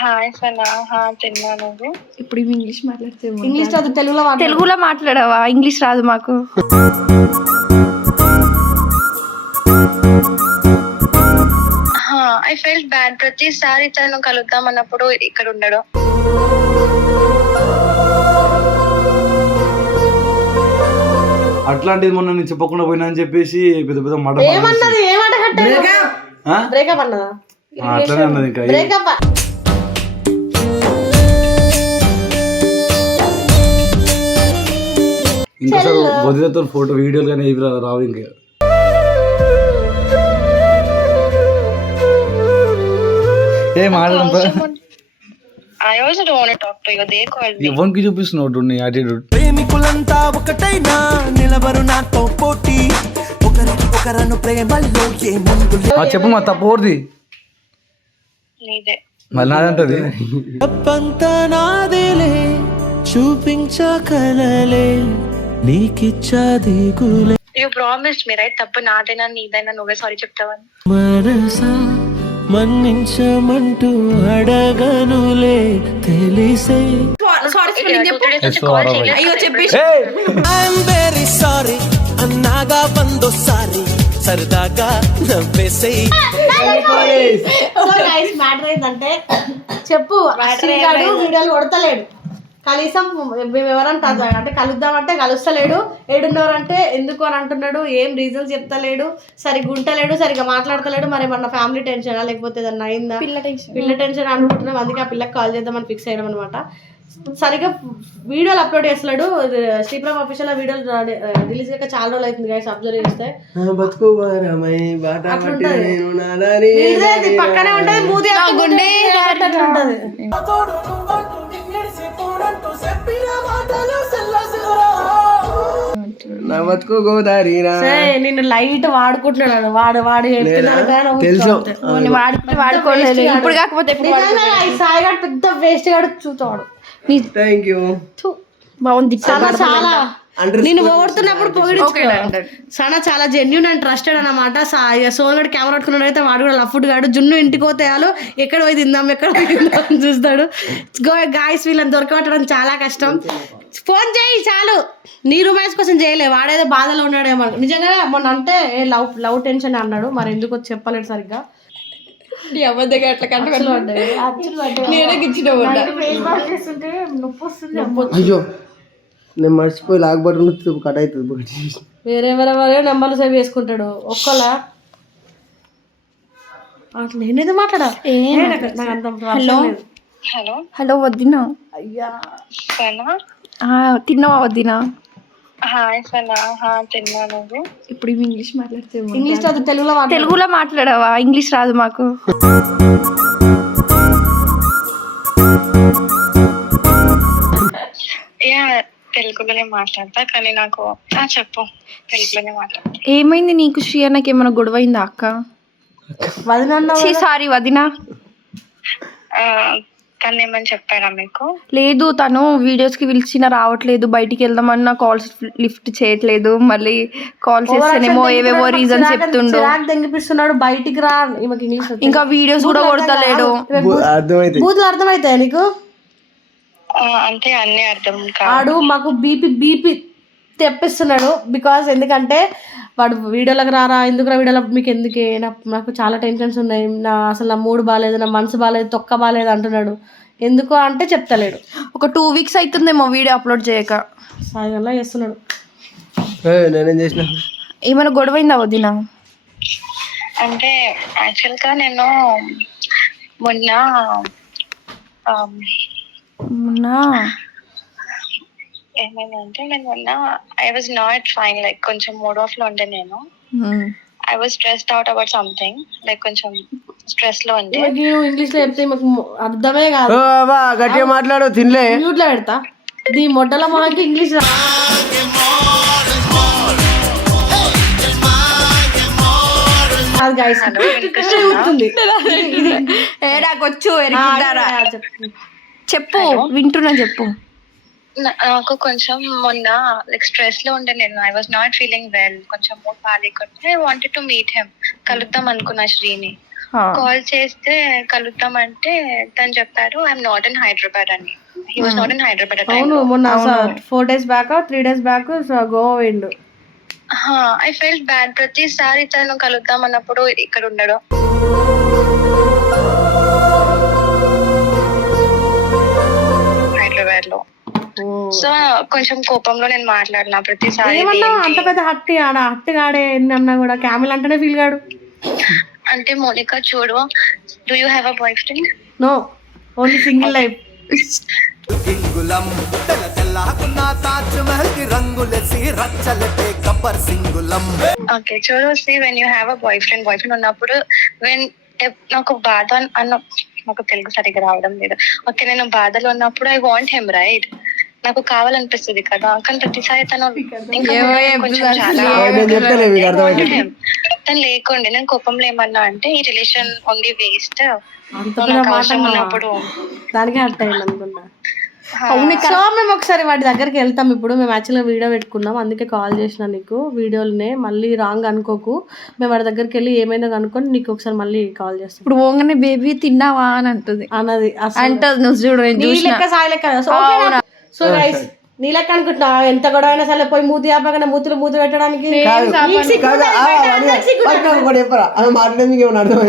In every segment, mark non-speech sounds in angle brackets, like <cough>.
Hi Sana హా తిన్నా నువ్వు ఇప్పుడు ఇవి ఇంగ్లీష్ మాట్లాడితే ఇంగ్లీష్ రాదు తెలుగులో మాట్లాడు. తెలుగులో మాట్లాడవా? ఇంగ్లీష్ రాదు మాకు. ఐ ఫెల్ట్ బ్యాడ్ ప్రతిసారి తను కలుద్దాం అన్నప్పుడు ఇక్కడ ఉండడు. అట్లాంటిది మొన్న నేను చెప్పకుండా పోయినా అని చెప్పేసి పెద్ద పెద్ద మాట ఏమన్నది? ఏమాట ఆ? బ్రేకప్ అన్నదా? ఆ, అట్లానే అన్నది ఇంకా. ఇంకోసారి ఫోటో వీడియోలు కానీ ఇవి రా- రావు ఇంకా. ఏ మాట్లాడడం I also don't talk to you they call me ఎవరికి చూపిస్తున్నావు నీ యాటిట్యూడ్ ప్రేమికులంతా ఒకటైనా నిలబరు నాతో పోటీ. ఒకరికి ఒకరను ముందు చెప్పు మా తప్పు ఓర్ది మళ్ళీ నాదంటది. తప్పంతా నాదేలే చూపించకలలే దిగులే. యు ప్రామిస్ మీ రైట్ తప్పు నాదైనా నీదైనా నువ్వే సారీ చెప్తావని. మనసా మన్నించమంటూ అడగనులే తెలిసే. సారీ అయ్యో చెప్పి ఐఎమ్ వెరీ సారీ అన్నాగా వందోసారి సరదాగా నవ్వేసేయ్ సో గైస్ మ్యాటర్ ఏంటంటే చెప్పు వీడియోలు కొడతలేడు. కనీసం మేము ఎవరంటే అంటే కలుద్దామంటే కలుస్తలేడు ఏడున్నవరంటే ఎందుకు అని అంటున్నాడు ఏం రీజన్స్ చెప్తలేడు సరిగ్గా ఉంటలేడు సరిగ్గా మాట్లాడతలేడు మరి మన ఫ్యామిలీ టెన్షన్ లేకపోతే ఏదన్నా అయిందా? పిల్ల టెన్షన్ పిల్ల టెన్షన్ అనుకుంటున్నాం. అందుకే ఆ పిల్లకి కాల్ చేద్దామని ఫిక్స్ అయ్యాం అనమాట సరిగా వీడియోలు అప్లోడ్ చేస్తున్నాడు శ్రీప్రభ అఫీషియల్ వీడియోలు రిలీజ్ అయ్యాక చాలా రోజులు అవుతుంది గైస్ అబ్జర్వ్ చేస్తే. పక్కనే ఉంటది మూతి ఉంటది. నా బతుకు గోదారి సరే, నిన్ను లైట్ వాడుకుంటున్నాను వాడు వాడు తెలుసు. వాడు వాడుకోలేదు ఇప్పుడు కాకపోతే ఈ సాయిగాడు పెద్ద వేస్ట్ గాడు చూతాడు. Thank you. బాగుంది చాలా చాలా. నేను పొగుడుతున్నప్పుడు పొగిడించుకో సనా చాలా జెన్యున్ అండ్ ట్రస్టెడ్ అనమాట సోనగడ్ కెమెరా పట్టుకున్నాడు అయితే వాడు కూడా లఫ్డ్ గాడు. జున్ను ఇంటికి పోతాయాలు ఎక్కడ పోయి తిందాం ఎక్కడ పోయి తిందాం అని చూస్తాడు. గాయస్ వీళ్ళని దొరకబట్టడం చాలా కష్టం. ఫోన్ చేయి చాలు. నీ రొమాన్స్ కోసం చేయలే వాడేదో బాధలో ఉన్నాడేమో. నిజంగా మొన్న అంటే లవ్ లవ్ టెన్షన్ అన్నాడు మరి ఎందుకో చెప్పలేడు సరిగ్గా. అట్లా కంటే. అయ్యో నేను మర్చిపోయి లాగ్ బటన్ కట్ అవుతుంది వేరెవరెవరే నెంబర్లు సేవ్ చేసుకుంటాడు ఒక్కలా. అట్లా నేనేదో మాట్లాడా ఏ, హలో. హలో. హలో వద్దినా అయ్యా. తిన్నావా వద్దినా హాయ్ సనా హా తిన్నా నువ్వు? ఇప్పుడు ఇంగ్లీష్ మాట్లాడితే ఇంగ్లీష్ రాదు తెలుగులో మాట్లాడు. తెలుగులో మాట్లాడవా? ఇంగ్లీష్ రాదు మాకు. యా తెలుగులోనే మాట్లాడతా కానీ నాకు ఆ, చెప్పు తెలుగులోనే మాట్లాడతా. ఏమైంది నీకు శ్రీ నాకు ఏమైనా గొడవ అయిందా అక్క సారీ వదినా. ఆ, తను ఏమని చెప్పారా మీకు? లేదు తను వీడియోస్కి పిలిచిన రావట్లేదు. బయటికి వెళ్దామన్నా కాల్స్ లిఫ్ట్ చేయట్లేదు. మళ్ళీ కాల్ చేస్తేనేమో ఏవేవో రీజన్ చెప్తుండు. తెంగిపిస్తున్నాడు బయటికి రా. ఈమెకి ఇంగ్లీష్. ఇంకా వీడియోస్ కూడా కొడతలేడు. అర్థమైతే బూతులు అర్థమవుతాయి నీకు? అంటే అన్నీ అర్థం కాదు ఆడు మాకు బీపీ బీపీ తెప్పిస్తున్నాడు. బికాస్ ఎందుకంటే వాడు వీడియోలకు రారా? ఎందుకు రా వీడియోలో మీకు ఎందుకే? నా- నాకు చాలా టెన్షన్స్ ఉన్నాయి. నా అసలు నా మూడు బాగాలేదు నా మనసు బాగాలేదు తొక్క బాగాలేదు అంటున్నాడు. ఎందుకు అంటే చెప్తలేడు. ఒక టూ వీక్స్ అవుతుందేమో వీడియో అప్లోడ్ చేయక. సాయంగా చేస్తున్నాడు. నేనేం చేసిన? ఏమైనా గొడవైందా వదినా? అంటే యాక్చువల్గా నేను మొన్న మొన్న? ఏమైందంటే నేను మొన్న I was not fine like కొంచెం మూడ్ ఆఫ్లో ఉండే నేను. I was stressed out about something like కొంచెం స్ట్రెస్లో ఉండే. ఇంగ్లీష్లో చెప్తే మాకు అర్థమే కాదు. గట్టిగా మాట్లాడు తినలే. మ్యూట్లో పెడతా. దీ మొట్టల మనకి ఇంగ్లీష్ ఏ నాకు వచ్చు చెప్పు. వింటున్నా చెప్పు. నాకు కొంచెం మొన్న లైక్ స్ట్రెస్లో ఉండే నేను. I was not feeling well కొంచెం mood బాగాలేకుంటే I wanted to meet him కలుద్దాం అనుకున్నా శ్రీని. కాల్ చేస్తే కలుద్దామంటే తను చెప్పారు ఐఎమ్ నాట్ ఇన్ హైదరాబాద్ అని. He was not in Hyderabad అవును మొన్న four days back three days back Goa పోయిండు. ఐ ఫెల్ట్ బ్యాడ్ ప్రతిసారి తను కలుద్దాం అన్నప్పుడు ఇక్కడ ఉండడు. కొంచెం కోపంలో నేను మాట్లాడినా ప్రతిసారి ఏమన్నా? అంత పెద్ద హట్టి ఆడ? హట్టి గాడే ఎన్ని అన్నా కూడా? క్యామిల్ అంటేనే ఫీల్ గాడు. అంటే మోనికా చూడు do you have a boyfriend no only single life సింగులం తెల్ల తెల్లకున్న తాజ్ మహల్కి రంగులేసి రచ్చలపే గబ్బర్ సింగులం. ఓకే చూడు see when you have a boyfriend boyfriend ఉన్నప్పుడు వెన్ నాకు బాధ అన్- అన్న నాకు తెలుగు సరిగ్గా రావడం లేదు. ఓకే నేను బాధలో ఉన్నప్పుడు ఐ వాంట్ హెమ్ రైట్ నాకు కావాలనిపిస్తుంది కదా కానీ ప్రతిసారి తను. తను లేకుండే నేను కోపంలో ఏమన్నా అంటే ఈ రిలేషన్ ఓన్లీ వేస్ట్ అవసరం. ఉన్నప్పుడు. దానికే అనుకున్నా. సో మేము ఒకసారి వాటి దగ్గరికి వెళ్తాం ఇప్పుడు. మేము యాక్చువల్గా వీడియో పెట్టుకున్నాం. అందుకే కాల్ చేసిన నీకు వీడియోలనే. మళ్ళీ రాంగ్ అనుకోకు. మేము వాడి దగ్గరికి వెళ్ళి ఏమైందో కనుక్కొని నీకు ఒకసారి మళ్ళీ కాల్ చేస్తాం. ఇప్పుడు పోగానే బేబీ తిన్నావా? అని అంటుంది. అన్నది అసలు. అంటది నువ్వు చూడు సాయి లెక్క సో గైస్ నీ లెక్క అనుకుంటున్నా ఎంత గొడవ అయినా సరే పోయి మూతి ఆపగానే మూతులు మూతి పెట్టడానికి?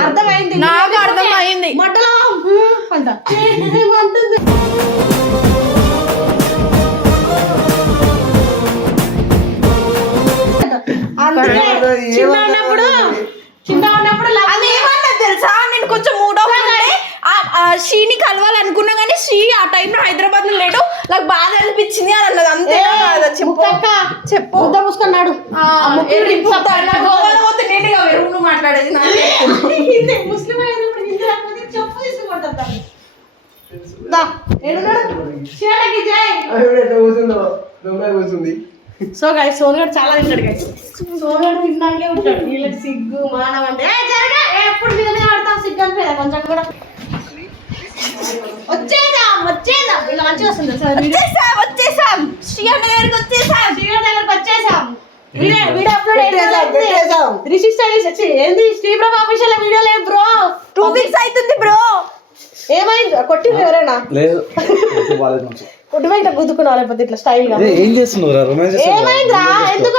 అర్థమైంది? అర్థమైంది. మొట్టలో <laughs> ఉన్నప్పుడు love అది ఏమన్నా తెలుసా నేను కొంచెం మూడ్ ఆఫ్ ఉండే ఆ- ఆ శ్రీని కలవాలనుకున్నా కానీ శ్రీ ఆ టైంలో హైదరాబాద్లో లేడు. నాకు బాధ అనిపించింది అని అన్నది. అంతే కదా చెప్పు. చెప్పు. పోతే నేనే నువ్వు మాట్లాడేది ముస్లిం సో గైస్ సోనుగాడు చాలా తింటాడు గైస్ సోనుగాడు తిన్నాకే ఉంటాడు. వీళ్ళకి సిగ్గు మానవ అంటే. ఎప్పుడు మీద మీద పడతావు సిగ్గు అనిపోయా కొంచెం కూడా. వచ్చేద్దాం వచ్చేద్దాం. ఇలా మంచిగా వస్తుంది సార్ వచ్చేసాం వచ్చేసాం. శ్రీ అన్న దగ్గరికి వచ్చేసాం. శ్రీగారి దగ్గరకు వచ్చేసాం. Video upload. రిషి స్టైలిష్ వచ్చి ఏంది శ్రీప్రభ ఆఫీషియల్ వీడియో లేదు బ్రో టూ వీక్స్ అవుతుంది బ్రో ఏమైంది? కొట్టింది ఎవరైనా? లేదు. బాగాలేదు మంచి కొట్టి బయట గుద్దుకున్నావు లేకపోతే ఇట్లా స్టైల్గా? ఏం చేస్తున్నావు రొమాన్స్ ఏమైందిరా? ఎందుకు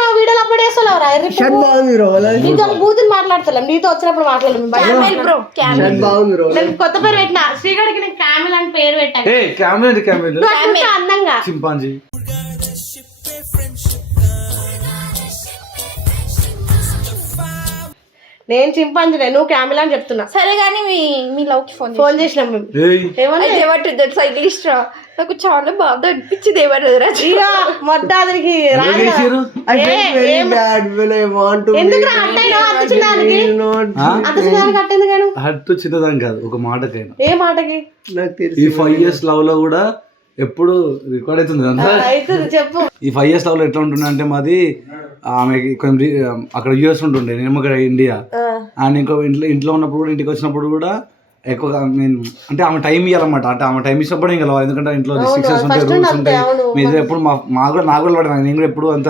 చేస్తున్నావురా ఎర్రి షర్ట్ బాగుంది రో నీతో బూతులు మాట్లాడతలేం నీతో వచ్చినప్పుడు మాట్లాడలేం క్యామెల్ బ్రో క్యామెల్ షర్ట్ బాగుంది రో నేను కొత్త పేరు పెట్టిన శ్రీగడికి నేను క్యామిల్ అని పేరు పెట్టాను ఏ కెమెరా కెమెరా నువ్వు అట్లా అందంగా చింపాంజీ నేను చింపాంజీ నువ్వు క్యామిల్ అని చెప్తున్నా. సరే కానీ మీ మీ లవ్కి ఫోన్ ఫోన్ చేసినాం మేము. ఏమన్నా ఏమంటుంది తెలుసా ఇంగ్లీష్ రా. నాకు చాలా బాధ అనిపించింది ఏమన్నదిరా ఇక హట్టు కాదు ఒక మాటకైనా. ఏ మాటకి? నాకు తెలుసు ఈ ఫైవ్ ఇయర్స్ లవ్లో కూడా ఎప్పుడు రికార్డ్ అవుతుంది చెప్పు. ఈ ఫైవ్ ఇయర్స్ లవ్ ఎట్లా ఉంటుండే అంటే మాది ఆమెకి కొంచెం అక్కడ యూఎస్ ఉంటుండే నేను ఇక్కడ ఇండియా అండ్ ఇంకో ఇంట్లో ఇంట్లో ఉన్నప్పుడు కూడా ఇంటికి వచ్చినప్పుడు కూడా ఎక్కువగా నేను అంటే ఆమె టైం ఇవ్వాలన్నమాట అంటే ఆమె టైం ఇచ్చినప్పుడు ఇంకా ఎందుకంటే ఇంట్లో రిస్ట్రిక్షన్స్ ఉంటాయి. రూల్స్ ఉంటాయి. మీరు ఎప్పుడు మా కూడా నాకు కూడా నేను కూడా ఎప్పుడు అంత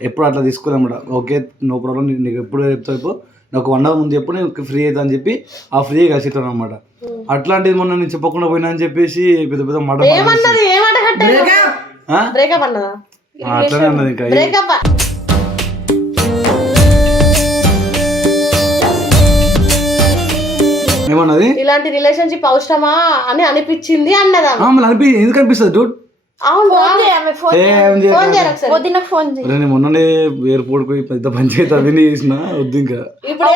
ఎప్పుడు అట్లా తీసుకోలేమాట ఓకే నో ప్రాబ్లం నీకు ఎప్పుడు చెప్తా నాకు వన్ అవర్ ముందు ఎప్పుడు నేను ఫ్రీ అవుతా అని చెప్పి ఆ ఫ్రీ కలిసి అనమాట అట్లాంటిది మొన్న నేను చెప్పకుండా పోయినా అని చెప్పేసి పెద్ద పెద్ద మాట ఏమన్నది? ఏమాట కట్టాడు ఆ? బ్రేకప్ అన్నదా? ఆ, అట్లానే అన్నది ఇంకా. బ్రేకప్ ఏమన్నది? ఇలాంటి రిలేషన్షిప్ అవసరమా అని అనిపించింది అన్నదా? అనిపి ఎందుకు అనిపిస్తుంది డూడ్ మొన్ననే ఎయిర్పోర్ట్ పోయి పెద్ద పంచాయతీ అవన్నీ చేసిన వద్దు ఇంకా. ఇప్పుడు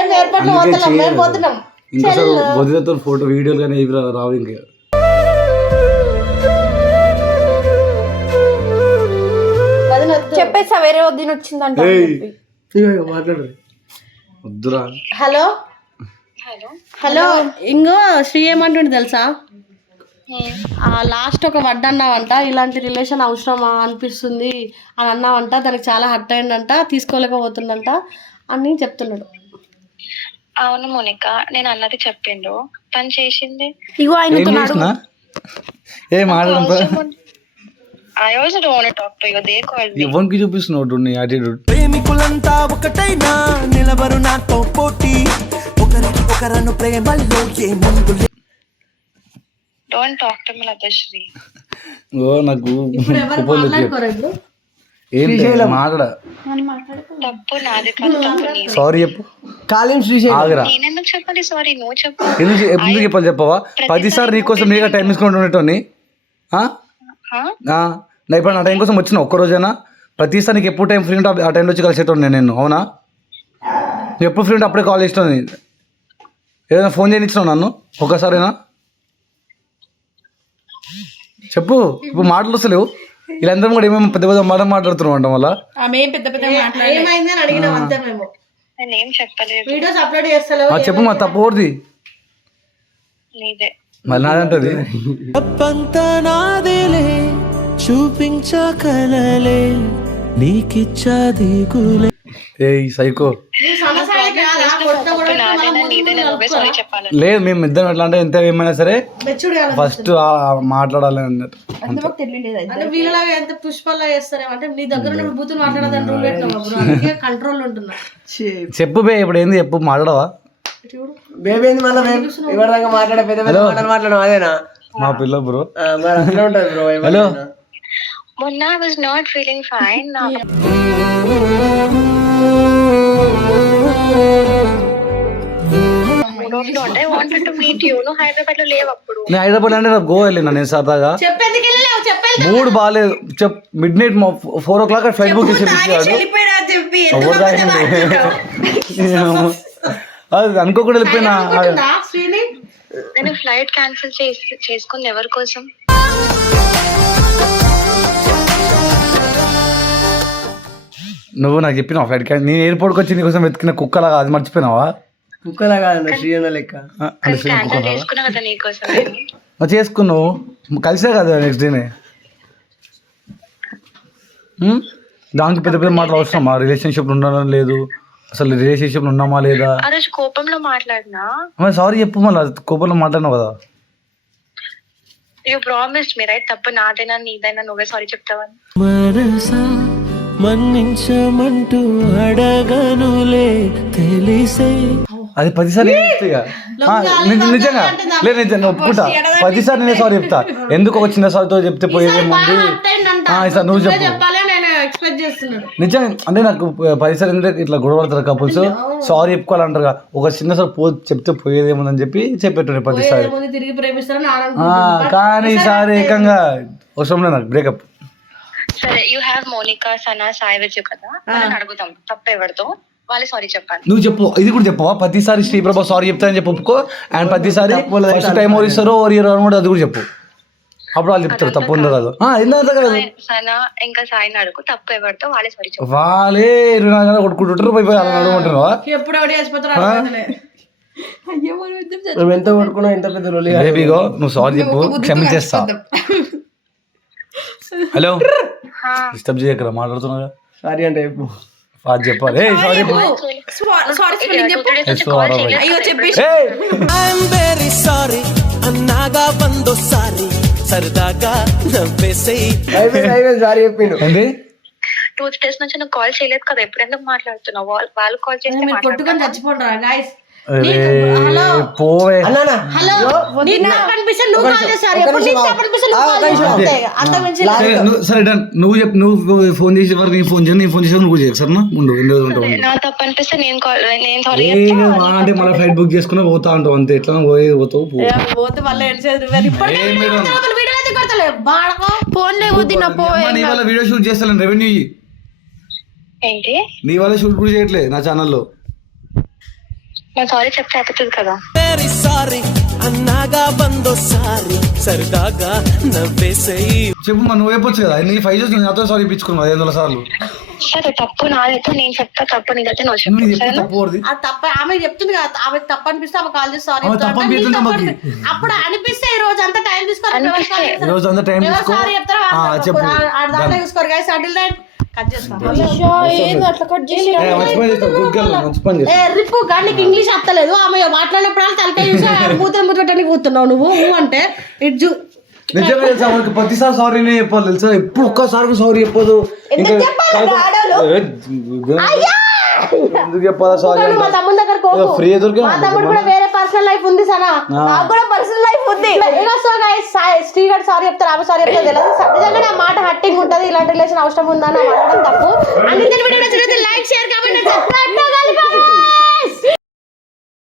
ఇంకోసారి వదిలేతో ఫోటో వీడియోలు కానీ ఇవి రావు ఇంకా. వదిన. చెప్పేసా వేరే వద్దిన వచ్చిందంట అని ఏయ్. చెప్పి. మాట్లాడు. వద్దురా. హలో? హలో. హలో? ఇంకో శ్రీ ఏమంటుండే తెలుసా? ఆ లాస్ట్ ఒక వడ్డ అన్నావంట ఇలాంటి రిలేషన్ అవసరమా అనిపిస్తుంది అని అన్నావంట దానికి చాలా హట్ అయిందంట తీసుకోలేకపోతుందంట అని చెప్తున్నాడు. అవును మోనిక నేను అన్నది చెప్పిండు. తను చేసింది. ఇగో ఆయన ఏం మాట్లాడడం I don't talk to you they call ఎవరికి చూపిస్తున్నావు నీ యాటిట్యూడ్ ప్రేమికులంతా ఒకటైనా నిలబరు నాతో పోటీ. ఒకరికి ఒకరను ప్రేమల్లో ఏ ముందు don't talk to me Lathasri. ఓ నాకు ఇప్పుడు ఎవరు కోపం తప్పు నీది సారీ చెప్పు. కాలిం శ్రీశైలం? ఆగరా. నేనెందుకు చెప్పాలి? సారీ చెప్పు. ఎందుకు ఎందుకు చెప్పాలి చెప్పవా? ప్రతిసారి నీకోసం నీగా టైం తీసుకుంటూ ఉండేటోని ఆ? హా? ఆ, నా ఇప్పుడు నా టైం కోసం వచ్చిన ఒక్క రోజైనా ప్రతిసారి నీకు ఎప్పుడు టైం ఫ్రీ ఉంటే ఆ టైంలో వచ్చి కలిసేటోని నేను అవునా? ఎప్పుడు ఫ్రీ ఉంటే అప్పుడే కాల్ చేస్తాను ఏదైనా ఫోన్ చేయనిచ్చినావు నన్ను? ఒక్కసారైనా? చెప్పు ఇప్పుడు మాటలు వస్తలేవు. వీళ్ళందరం కూడా ఏమేమి పెద్ద పెద్ద మాట మాట్లాడుతున్నాం అంట మళ్ళా. ఆమె ఏం పెద్ద పెద్ద మాట్లాడలేదు. ఏమైంది అని అడిగినాం అంతే మేము. నేను ఏం చెప్పలేదు. వీడియోస్ అప్లోడ్ చేస్తలేవు ఆ, చెప్పు మా తప్పు ఓడిది నీదే. మళ్ళీ నాదంటది తప్పంతా నాదేలే చూపించకలలే నీకిచ్చా దిగులే. ఏ సైకో లేదు మేము ఇద్దరం ఎట్లా అంటే ఎంత ఏమైనా సరే ఫస్ట్ మాట్లాడాలి అన్నట్టు. అంటే వీళ్ళలాగా ఎంత పుష్పల్లా చేస్తారేమో అంటే నీ దగ్గర ఉన్న బూతులు మాట్లాడదని రూల్ పెట్టినావు బ్రో అందుకే కంట్రోల్ ఉంటున్నా. చెప్పు బే ఇప్పుడు ఏంది చెప్పు మాట్లాడవా? బేబీ మళ్ళీ? మాట్లాడే పెద్ద పెద్ద మాటలు మాట్లాడడం అదేనా? మా పిల్ల బ్రో ఆ, మరి అట్లా ఉంటుంది బ్రో హలో. మొన్న I was not feeling fine నా మూడోఫ్లో ఉంటే వాంటెడ్ టు మీట్ యూ నువ్వు హైదరాబాద్లో లేవు అప్పుడు. నేను హైదరాబాద్ అంటే నాకు గోవా వెళ్ళినా నేను సరదాగా. మూడ్ బాగాలేదు చెప్ midnight four o'clock flight book చేసి ఇచ్చాడు వెళ్ళిపోయాడా చెప్పి. ఎవరు తాగింది అది అనుకోకుండా వెళ్ళిపోయినా. నేను ఫ్లైట్ క్యాన్సిల్ చేసి చేసుకుంది ఎవరి కోసం? నువ్వు నాకు చెప్పినావు ఫ్లైట్ క్యాన్ నేను ఎయిర్పోర్ట్కి వచ్చి నీకోసం వెతికిన కుక్కలాగా అది మర్చిపోయినావా? కుక్కలా లెక్క. అంటే కదా నీకోసం మరి చేసుకున్నావు. కలిసే కదా నెక్స్ట్ డేనే? దానికి పెద్ద పెద్ద మాటలు అవసరమా రిలేషన్షిప్ ఉండడం లేదు. అసలు రిలేషన్షిప్ ఉన్నామా లేదా? కోపంలో మాట్లాడినా? మరి సారీ చెప్పు మళ్ళీ కోపంలో మాట్లాడినావు కదా. యూ ప్రామిస్ మీ రైట్ తప్పు నాదైనా నీదైనా నువ్వే సారీ చెప్తావని. మనసా మన్నించమంటూ అడగనులే తెలిసే. అది పదిసారి నేను చెప్తా ఇక. ఆ, నిజ- నిజంగా. లేదు నిజంగా ఒప్పుకుంటా. పదిసారి నేనే సారీ చెప్తా. ఎందుకు ఒక చిన్న సారితో చెప్తే పోయేదేముంది ఆ, ఈసారి నువ్వు చెప్పు. నిజంగా అంటే నాకు పదిసారి ఎందుకంటే ఇట్లా గొడవ పడతారు కపుల్స్. సారీ చెప్పుకోవాలంటారు. ఒక చిన్న సార్ పో చెప్తే పోయేదేముందని చెప్పి చెప్పేటుండే పదిసారి ముందు తిరిగి ప్రేమిస్తారని ఆ, ఆడనుకుంటున్నాను కానీ ఈసారి ఏకంగా అవసరం లేదు నాకు బ్రేకప్ సరే యూ హ్యావ్ మోనికా సనా సాయి విద్యు కదా వాళ్ళని అడుగుతాం తప్పు ఎవరితో? వాళ్ళు సారీ చెప్పాలి. నువ్వు చెప్పు ఇది కూడా చెప్పవా? ప్రతిసారి శ్రీప్రభ సారీ చెప్తానని చెప్పి ఒప్పుకో? అండ్ ప్రతిసారి ఫస్ట్ టైం ఓవర్ ఇస్తారో ఓవర్ ఇయర్ అని కూడా అది కూడా చెప్పు. అప్పుడు వాళ్ళు చెప్తారు తప్పు ఉందో కాదు. సనా ఇంకా సాయిని అడుగు తప్పు ఎవరితో? వాళ్ళే సారీ చెప్పాలి వాళ్ళే ఇరవై నాలుగు గంటలు కొట్టుకుంటుంటారు పోయి పోయి అలా అడుగుంటున్నావా ఎప్పుడు అర్థమవుతలే. నువ్వు ఎంత కొట్టుకున్నావు ఎంత పెద్ద బేబీగో నువ్వు సారీ చెప్పు క్షమించేస్తా. హలో <laughs> డిస్టర్బ్ చేయకరా మాట్లాడుతున్నా సారీ అంటే అది చెప్పాలి. సారీ అన్నాగా సరదాగా నవ్వేసేయి. చెప్పిండు. టూ డేస్ నుంచి నువ్వు కాల్ చేయలేదు కదా ఎప్పుడు ఎందుకు మాట్లాడుతున్నావు? వాళ్ళు- వాళ్ళు కాల్ చేస్తే మీరు కొట్టుకొని గాయస్ పోవే. నువ్వు నువ్వు సరే, డన్. చెప్పు ఫోన్ చేసే వరకు నేను ఫోన్ చేయను నేను ఫోన్ నువ్వు సరేనా ఉండు రోజులు ఉంటావు అంటే మళ్ళీ ఫ్లైట్ బుక్ చేసుకుని పోతా అంటావు అంతే. ఎట్లా పోయేది పోతావు పో. పోతే మళ్ళీ? వీడియో ఫోన్ షూట్ చేస్తాను రెవెన్యూ నీ వల్ల షూట్ కూడా చేయట్లే నా ఛానల్లో నేను సారీ చెప్తే అయిపోతుంది కదా. వెరీ సారీ అన్నాగా వందో సారీ సరదాగా నవ్వేసేయి. చెప్పు మా నువ్వు చెప్పొచ్చు కదా నీ ఫైవ్ చేసి నాతో సారీ ఇప్పించుకున్నావు ఐదు వందల సార్లు. సరే తప్పు నాదైతే నేను చెప్తా తప్పు నీదైతే నువ్వు నువ్వు చెప్పు చెప్పు సరేనా? తప్పు ఓడిది. ఆ తప్ప ఆమె చెప్తుంది కదా ఆమె తప్పు అనిపిస్తే ఆమె కాల్ చేసి సారీ ఆమె తప్పు అనిపిస్తుంది ఆమెకి. అప్పుడు అనిపిస్తే ఈ రోజు అంతా టైం తీసుకోవాలి అనిపిస్తే. ఈ రోజు అంతా టైం తీసుకో. సారీ చెప్తారా ఆ, చెప్పు. దాంట్లో చూసుకోరు గైస్ అడిల్ దట్ కట్ రిప్పు ఇంగ్లీష్ అత్తలేదు. ఆమె మాట్లాడినప్పుడు తలకాయ చూసి మూత మూత పెట్టడానికి కూతున్నావు నువ్వు. నువ్వు అంటే ఇటు నిజంగా తెలుసా మనకి ప్రతిసారి సారీ నేను చెప్పాలి తెలుసా? ఎప్పుడు ఒక్కసారి సారీ చెప్పదు <laughs> ఎందుకు చెప్పాలా సారీ నువ్వు మా తమ్ముడి దగ్గర కోకు. ఫ్రీ దొరికిన. మా తమ్ముడు కూడా వేరే పర్సనల్ లైఫ్ ఉంది సనా. నాకు కూడా పర్సనల్ లైఫ్ ఉంది. సో గైస్ శ్రీగడ్ సారీ చెప్తారు ఆమె సారీ చెప్తారు తెలియదు నిజంగానే ఆ మాట హట్టింగ్ ఉంటది ఇలాంటి రిలేషన్ అవసరం ఉందని అనడం తప్పు. <laughs> అందుకని వీడియో నచ్చినట్లయితే లైక్ షేర్ కామెంట్ సబ్స్క్రైబ్